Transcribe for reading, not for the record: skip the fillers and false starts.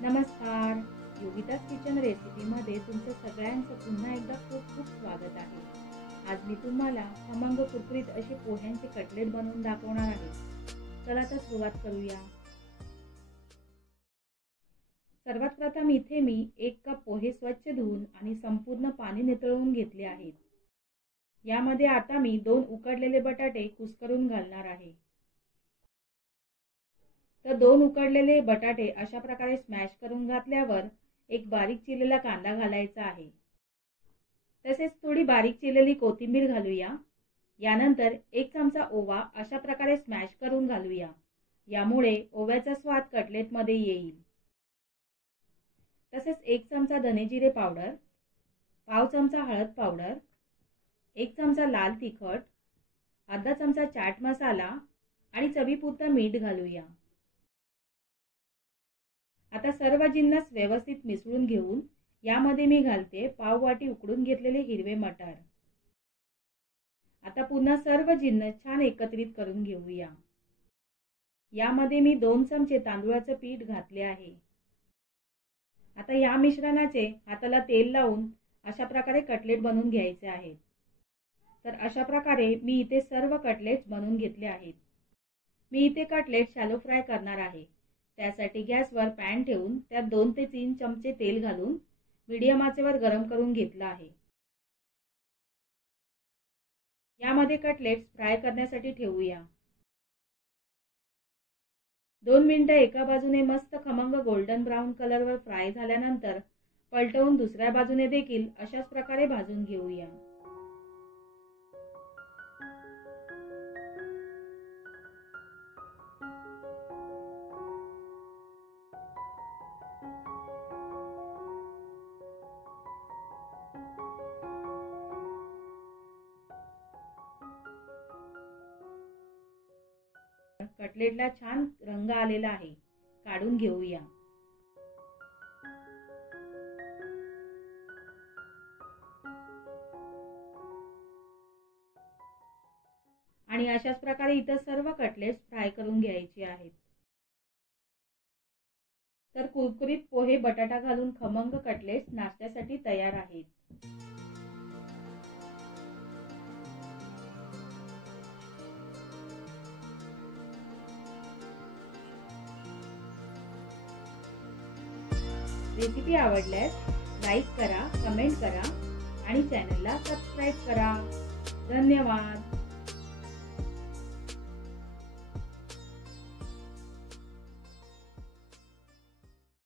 नमस्कार. योगिताज किचन रेसिपीमध्ये तुमचं सगळ्यांचं पुन्हा एकदा खूप खूप स्वागत आहे. आज मी तुम्हाला खमंग कुरकुरीत असे पोह्यांचे कटलेट बनवून दाखवणार आहे. चला तर सुरुवात करूया. सर्वात प्रथम इथे मी 1 कप पोहे स्वच्छ धुवून आणि संपूर्ण पाणी नितळवून घेतले आहेत. यामध्ये आता मी 2 उकडलेले बटाटे कुस्करून घालणार आहे. तर 2 उकडलेले बटाटे अशा प्रकारे स्मॅश करून घातल्यावर एक बारीक चिरलेला कांदा घालायचा आहे. तसेच थोडी बारीक चिरलेली कोथिंबीर घालूया. यानंतर 1 चमचा ओवा अशा प्रकारे स्मॅश करून घालूया. यामुळे ओव्याचा स्वाद कटलेट मध्ये येईल. तसेच 1 चमचा धने जिरे पावडर, पाव चमचा हळद पावडर, 1 चमचा लाल तिखट, अर्धा चमचा चाट मसाला आणि चवीपुरतं मीठ घालूया. आता सर्व जिन्नस व्यवस्थित मिसळून घेऊन यामध्ये मी घालते पाव वाटी उकडून घेतलेले हिरवे मटार. आता पुन्हा सर्व जिन्नस छान एकत्रित करून घेऊया. यामध्ये मी 2 चमचे तांदूळाचं पीठ घातले आहे. आता या मिश्रणाचे हाताला तेल लावून अशा प्रकारे कटलेट बनवून घ्यायचे आहेत. तर अशा प्रकारे मी इथे सर्व कटलेट्स बनवून घेतले आहेत. मी इथे कटलेट शॅलो फ्राय करणार आहे. त्यासाठी गॅसवर पॅन ठेवून त्यात 2 ते 3 चमचे तेल घालून मीडियम आचेवर गरम करून घेतलं आहे. यामध्ये कटलेट्स फ्राय करण्यासाठी ठेवूया. 2 मिनिटं एका बाजूने मस्त खमंग गोल्डन ब्राऊन कलरवर फ्राय झाल्यानंतर पलटवून दुसऱ्या बाजूने देखील अशाच प्रकारे भाजून घेऊया. कटलेटला छान रंग आलेला आहे. काढून घेऊया. आणि अशाच प्रकारे इतर सर्व कटलेट्स फ्राय करून घ्यायचे आहेत. तर कुरकुरीत पोहे बटाटा घालून खमंग कटलेट्स नाश्त्यासाठी तयार आहेत. रेसिपी आवडल्यास लाईक करा, कमेंट करा आणि चॅनलला सबस्क्राईब करा. धन्यवाद.